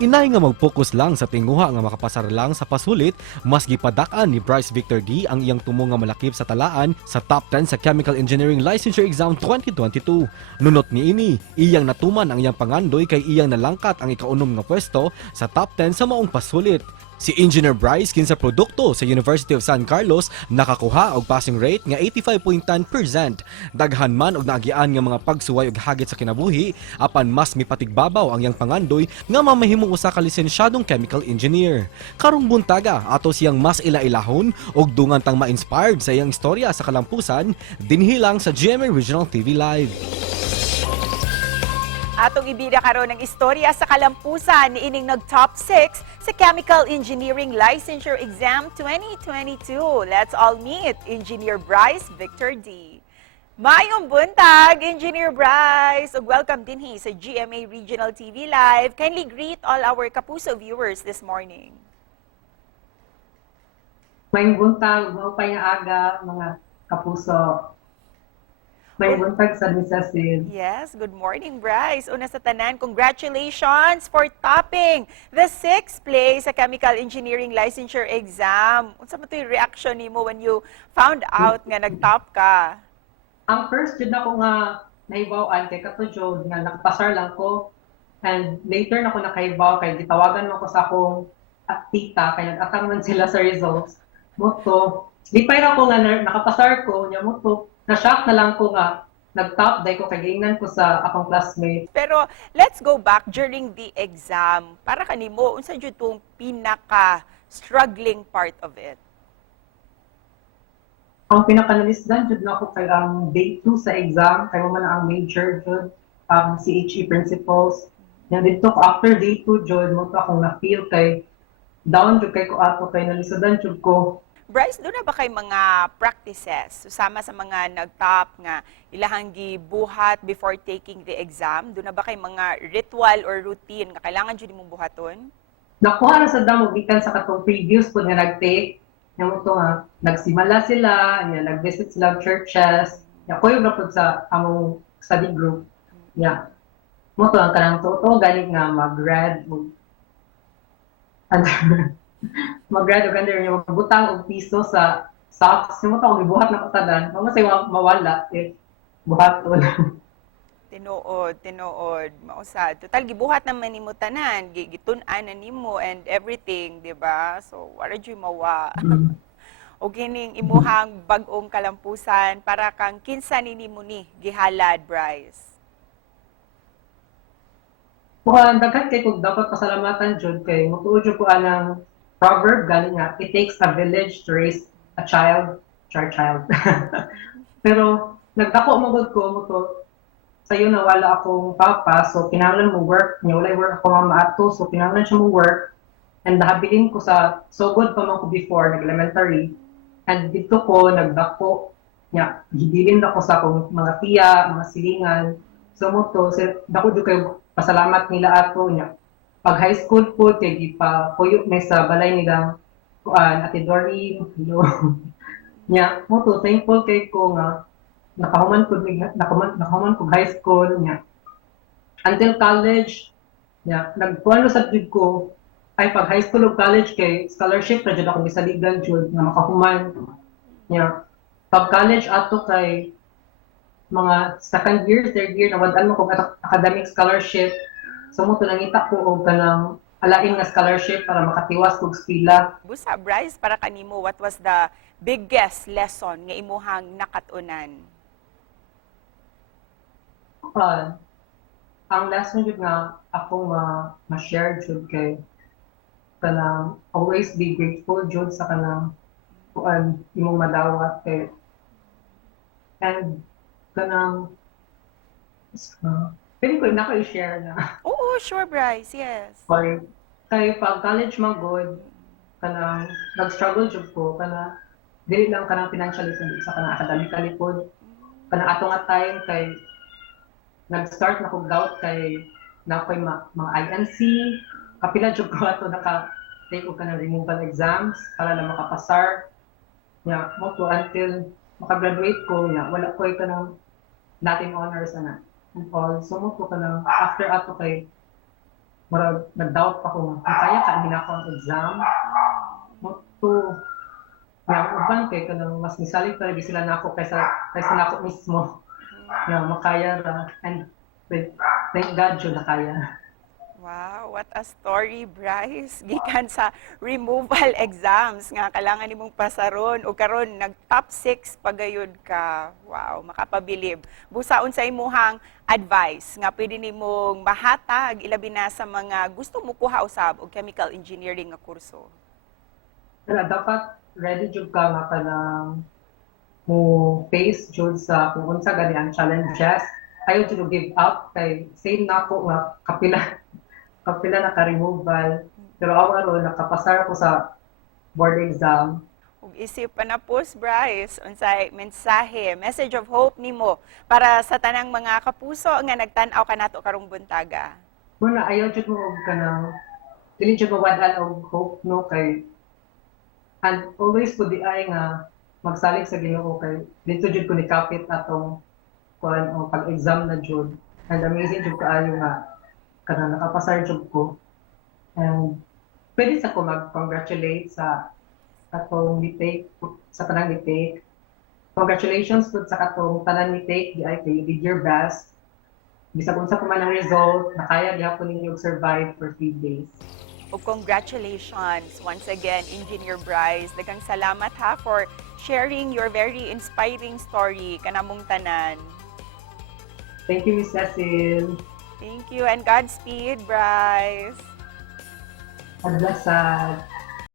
Inay nga mag-focus lang sa tinguha nga makapasar lang sa pasulit, mas gipadak-an ni Bryce Victor D ang iyang tumo nga malakip sa talaan sa top 10 sa Chemical Engineering Licensure Exam 2022. Nunot ni ini, iyang natuman ang iyang pangandoy kay iyang nalangkat ang ikaunom nga pwesto sa top 10 sa maong pasulit. Si Engineer Bryce kinsa produkto sa University of San Carlos nakakuha og passing rate nga 85.10%. Daghan man og naagian nga mga pagsuway og hagit sa kinabuhi apan mas mipatigbabaw ang iyang pangandoy nga mamahimong usa ka lisensyadong chemical engineer. Karong buntaga ato siyang mas ilailahon og dungan tang ma-inspired sa iyang istorya sa kalampusan dinhi lang sa GMA Regional TV Live. Atong ibida karon ng istorya sa kalampusan ni ining nag-top 6 sa Chemical Engineering Licensure Exam 2022. Let's all meet Engineer Bryce Victor D. Mayong buntag, Engineer Bryce, ug welcome din sa GMA Regional TV Live. Kindly greet all our Kapuso viewers this morning. Mayong buntag, maupay nga aga, mga kapuso. Mayong buntag sa Misasin. Yes, good morning, Bryce. Una sa tanan, congratulations for topping the 6th place sa Chemical Engineering Licensure Exam. Unsa man to'y reaction nimo when you found out nga nag-top ka? Ang first, yun ako nga nahibawan kay Katujod nga nakapasar lang ko. And later na ako nakaibaw kay gitawagan mo ko sa akong tita kay nag-atang man sila sa results. Moto, di pa rin ako nga nakapasar ko, niya moto, na-shock na lang ko nga nag-top dahil ko kagingnan ko sa akong classmate. Pero let's go back during the exam. Para kanimo, unsa jud tong pinaka-struggling part of it? Ang pinaka-nalisdan jud na ako kay ang day 2 sa exam, kay mo man ang major jud, CHE principles. Yan dito ko after day 2 jud mo to akong na-feel kay down jud kay ko ato kay nalisadan jud ko. Bryce, doon na ba kay mga practices susama sa mga nag-top nga ilahang gibuhat before taking the exam? Doon na ba kay mga ritual or routine nga kailangan jud imong buhaton? Nakuha na sa damo gikan sa katong previous po nga nag-take. Nga mo to nga nagsimala sila, nga nag-visit sila churches. Nga koyo na po sa among study group. Yeah. Mo to ang kanang toto galing nga mag-grad mag-grad og under yung magbutang og piso sa socks. Yung mo to kung ibuhat na katadan, masay mawala eh buhaton. Tinuod, mausad. Total gibuhat naman nimo tanan, gitun-an na nimo and everything, di ba? So, wala jud mawa. O kining imuhang bag-ong kalampusan para kang kinsa nimo ni gihalad, Bryce. Kung daghan kay kung dapat pasalamatan jud kay mutuod jud ko anang proverb galing nga, it takes a village to raise a child. Pero nagdako magod ko mo to sayo na wala akong papa, so kinahanglan mo work, niya walay work ako mama ato, so kinahanglan siya mo work. And nahabilin ko sa so good pa man ko before nag-elementary. And dito ko nagdako niya, gibilin ako sa akong mga tiya, mga silingan. So mo to, dako jud kay pasalamat nila ato niya. Pag high school po, kaya pa puyo may sa balay nilang Ate Dory, niya, mo to, thankful kay ko nga, nakahuman ko high school, niya. Until college, niya, nagkuhan sa jud ko, ay pag high school o college kay scholarship na jud ako misaligan jud nga makahuman. Niya, pag college ato kay mga second year, third year, nawadaan mo kung academic scholarship. So mo to nangita ko og kanang alain nga scholarship para makatiwas kog eskwela. Busa, Bryce, para kanimo, what was the biggest lesson nga imuhang nakatunan? Ang lesson jud nga ako ma-share jud kay kanang always be grateful jud sa kanang imong madawat kay and kanang pwede ko na i-share na. Oo, sure, Bryce, yes. Sorry. Kay pag college magod, kanang nag-struggle jud ko, kanang dili lang kanang financially kundi sa kanang academically po. Kanang ato nga time kay nag-start na kog doubt kay na ko'y mga INC, kapila jud ko ato naka-take og kanang removal exams para na makapasar. Yeah, mo to until makagraduate ko, wala ko'y kanang Latin honors na. And all, so mo ko kanang after ato kay nag-doubt pa ko, kaya ka nila ako ang exam. To, nga, uban kay kanang mas misalig talaga sila na ako kaysa na ako mismo. Nga, makaya ra. And thank God yun na kaya. Wow, what a story, Bryce. Gikan sa removal exams nga kailangan nimong pasaron o karon nag top 6 pagayod ka. Wow, makapabilib. Busaon sa imuhang advice nga pwede nimong mahatag ilabi na sa mga gusto mo kuha usab og chemical engineering nga kurso. Kaya dapat ready jud ka nga kanang mo face jud sa kung unsa gani ang challenges. Ayaw jud give up kay same na ako nga kapila naka-removal. Pero aron nakapasar ko sa board exam. Ug isip pa na post, Bryce, unsay mensahe, message of hope nimo para sa tanang mga kapuso nga nagtan-aw kanato karong buntaga. Muna, ayaw jud mo og kanang dili jud mawadan og hope no kay and always ko di ay nga magsalig sa Ginoo kay dito jud ko nikapit atong kuan o pag-exam na jud. And amazing jud kaayo nga kanang nakapasar jud ko. And pwede sa ko mag-congratulate sa atong ni-take, sa tanang ni-take. Congratulations po sa katong tanan ni-take, di ay kayo did your best. Bisag unsa pa man ang result, nakaya gihapon ninyo survive for 3 days. Ug congratulations once again, Engineer Bryce. Daghang salamat ha for sharing your very inspiring story kanamong tanan. Thank you, Miss Cecil. Thank you and Godspeed, Bryce. Adlasad.